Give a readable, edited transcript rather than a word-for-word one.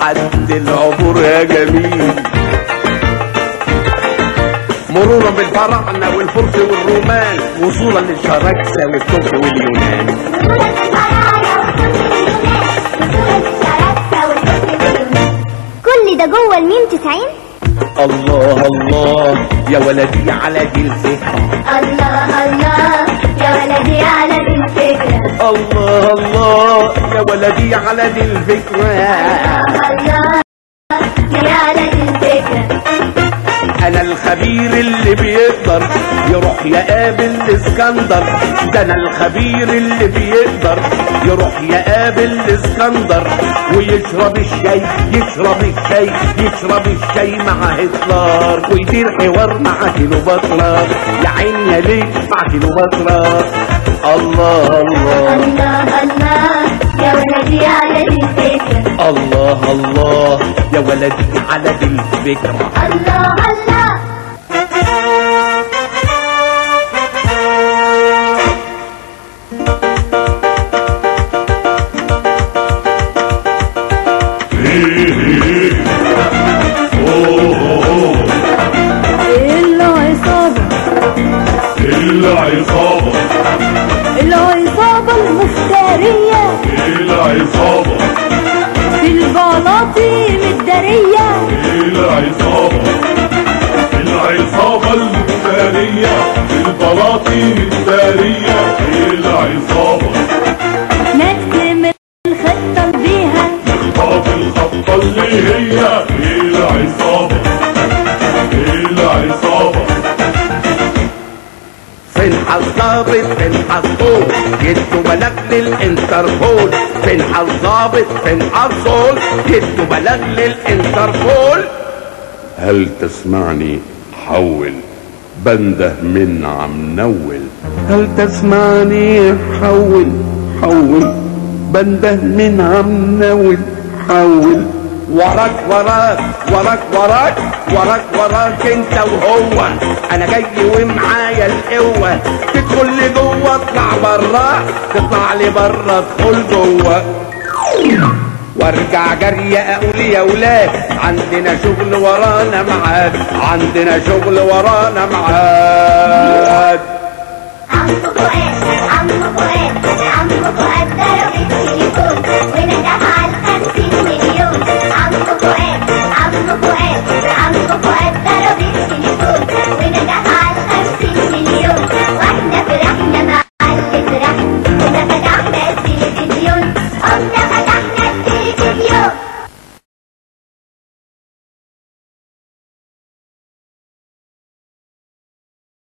حد العبور يا جميل، مرورا بالفراعنة والفرس والرومان، وصولا للشراكسة والترك واليونان. كل ده جوه الميم 90؟ الله الله يا ولدي على دي الفكرة، الله الله يا ولدي على دي الفكرة، الله الله يا ولدي على دي الفكرة، الله يا على دي الفكرة. انا الخبير اللي بيقدر يروح يقابل الاسكندر، ده انا الخبير اللي بيقدر يروح يقابل الاسكندر، ويشرب الشاي يشرب الشاي يشرب الشاي مع هتلر، ويدير حوار مع كيلوباترا، يا عين يا ليه مع كيلوباترا. الله الله الله الله يا ولدي على دي الفكرة، الله الله يا ولدي على دي الفكرة. الله الله. العصابة المفترية، العصابة في البلاطين الدارية، العصابة المفترية في البلاطين الدارية، العصابة نكتم الخطة بيها، نخطف الخطة اللي هي العصابة، العصابة. فين الضابط فين الصول جدوا بلغ للانتربول، فين الضابط فين الصول جدوا بلغ للانتربول. هل تسمعني حول بنده من عم نول، هل تسمعني حول حول بنده من عم نول حول. وراك وراك وراك وراك وراك وراك انت وهو، انا جاي ومعايا القوه، تدخل لي جوه اطلع برا، تطلع لي برا ادخل جوه، وارجع جري اقول يا ولاد عندنا شغل ورانا معاد، عندنا شغل ورانا معاد. عمو فؤاد عمو فؤاد عمو فؤاد ضرب التليفون ونجح على 50 مليون، عمو فؤاد عمو فؤاد عمو فؤاد ضرب التليفون ونجح على 50 مليون، واحنا فرحنا مع اللي فرحنا كنا فتحنا التلفزيون، قمنا